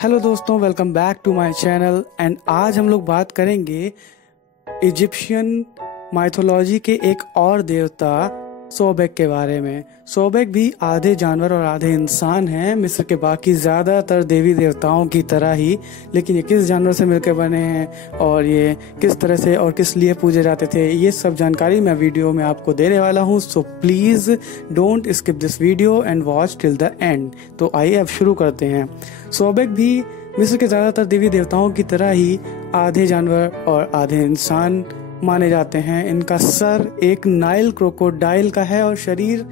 Hello दोस्तों, welcome back to my channel. And आज हम लोग बात करेंगे इजिप्शियन माइथोलॉजी के एक और देवता सोबेक के बारे में। सोबेक भी आधे जानवर और आधे इंसान हैं, मिस्र के बाकी ज़्यादातर देवी देवताओं की तरह ही। लेकिन ये किस जानवर से मिलकर बने हैं और ये किस तरह से और किस लिए पूजे जाते थे, ये सब जानकारी मैं वीडियो में आपको देने वाला हूँ। So please don't skip this video and watch till the end. तो आइए अब शुरू करते हैं। सोबेक भी मिस्र के ज़्यादातर देवी देवताओं की तरह ही आधे जानवर और आधे इंसान माने जाते हैं। इनका सर एक नाइल क्रोकोडाइल का है और शरीर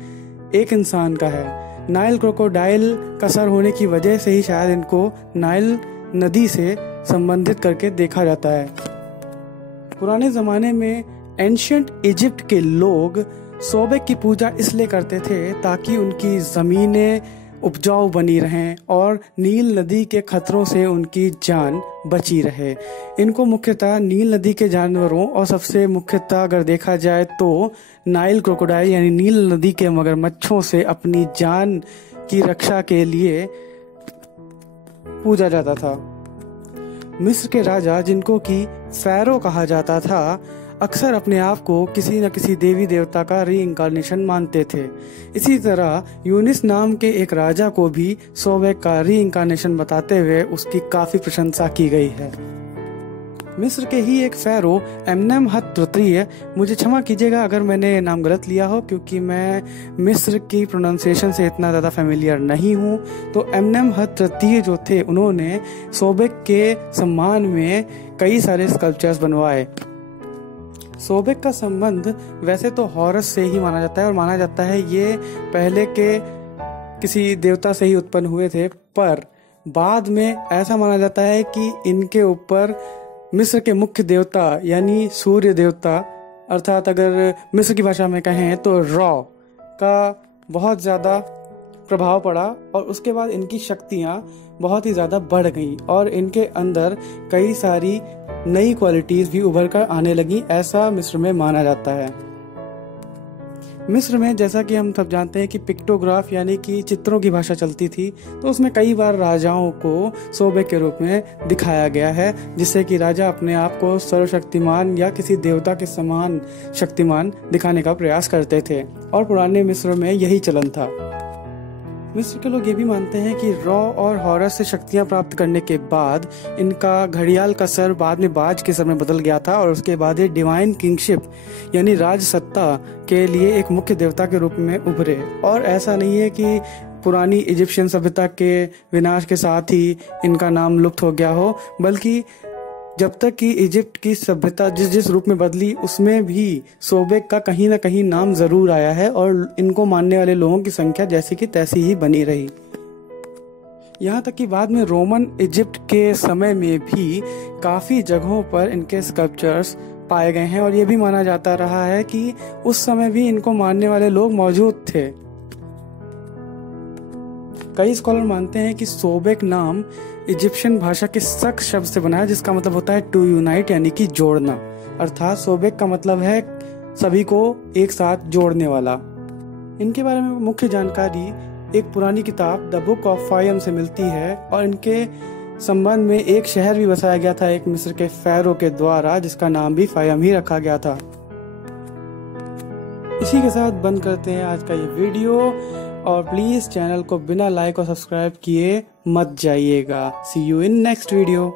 एक इंसान का है। नाइल क्रोकोडाइल का सर होने की वजह से ही शायद इनको नाइल नदी से संबंधित करके देखा जाता है। पुराने ज़माने में एंशियंट इजिप्ट के लोग सोबेक की पूजा इसलिए करते थे ताकि उनकी ज़मीनें उपजाऊ बनी रहें और नील नदी के खतरों से उनकी जान बची रहे। इनको मुख्यतः नील नदी के जानवरों और सबसे मुख्यतः अगर देखा जाए तो नाइल क्रोकोडाइल यानी नील नदी के मगरमच्छों से अपनी जान की रक्षा के लिए पूजा जाता था। मिस्र के राजा, जिनको कि फैरो कहा जाता था, अक्सर अपने आप को किसी न किसी देवी देवता का री-इंकार्नेशन मानते थे। इसी तरह यूनिस नाम के एक राजा को भी सोबेक का री-इंकार्नेशन बताते हुए उसकी काफी प्रशंसा की गई है। मिस्र के ही एक फेरो एमनेमहत तृतीय, मुझे क्षमा कीजिएगा अगर मैंने नाम गलत लिया हो क्योंकि मैं मिस्र की प्रोनाउंसिएशन से इतना ज़्यादा फेमिलियर नहीं हूँ। तो एमनेमहत तृतीय जो थे, उन्होंने सोबेक के सम्मान में कई सारे स्कल्पचर्स बनवाए। सोबेक का संबंध वैसे तो हॉरस से ही माना जाता है और माना जाता है ये पहले के किसी देवता से ही उत्पन्न हुए थे, पर बाद में ऐसा माना जाता है कि इनके ऊपर मिस्र के मुख्य देवता यानी सूर्य देवता, अर्थात अगर मिस्र की भाषा में कहें तो रॉ का बहुत ज़्यादा प्रभाव पड़ा और उसके बाद इनकी शक्तियाँ बहुत ही ज़्यादा बढ़ गईं और इनके अंदर कई सारी नई क्वालिटीज भी उभर कर आने लगी, ऐसा मिस्र में माना जाता है। मिस्र में जैसा कि हम सब जानते हैं कि पिक्टोग्राफ यानी कि चित्रों की भाषा चलती थी, तो उसमें कई बार राजाओं को सोबेक के रूप में दिखाया गया है, जिससे कि राजा अपने आप को सर्वशक्तिमान या किसी देवता के समान शक्तिमान दिखाने का प्रयास करते थे और पुराने मिस्र में यही चलन था। मिस्र के लोग ये भी मानते हैं कि रॉ और हॉरस से शक्तियां प्राप्त करने के बाद इनका घड़ियाल का सर बाद में बाज के सर में बदल गया था और उसके बाद ये डिवाइन किंगशिप यानी राज सत्ता के लिए एक मुख्य देवता के रूप में उभरे। और ऐसा नहीं है कि पुरानी इजिप्शियन सभ्यता के विनाश के साथ ही इनका नाम लुप्त हो गया हो, बल्कि जब तक कि इजिप्ट की सभ्यता जिस जिस रूप में बदली उसमें भी सोबेक का कहीं ना कहीं नाम जरूर आया है और इनको मानने वाले लोगों की संख्या जैसी की तैसी ही बनी रही। यहाँ तक कि बाद में रोमन इजिप्ट के समय में भी काफी जगहों पर इनके स्कल्पचर्स पाए गए हैं और ये भी माना जाता रहा है कि उस समय भी इनको मानने वाले लोग मौजूद थे। कई स्कॉलर मानते हैं कि सोबेक नाम इजिप्शियन भाषा के सक शब्द से बना है, जिसका मतलब होता है टू यूनाइट यानी कि जोड़ना। अर्थात सोबेक का मतलब है सभी को एक साथ जोड़ने वाला। इनके बारे में मुख्य जानकारी एक पुरानी किताब द बुक ऑफ फायम से मिलती है और इनके संबंध में एक शहर भी बसाया गया था एक मिस्र के फैरो के द्वारा, जिसका नाम भी फायम ही रखा गया था। इसी के साथ बंद करते हैं आज का ये वीडियो और प्लीज चैनल को बिना लाइक और सब्सक्राइब किए मत जाइएगा। सी यू इन नेक्स्ट वीडियो।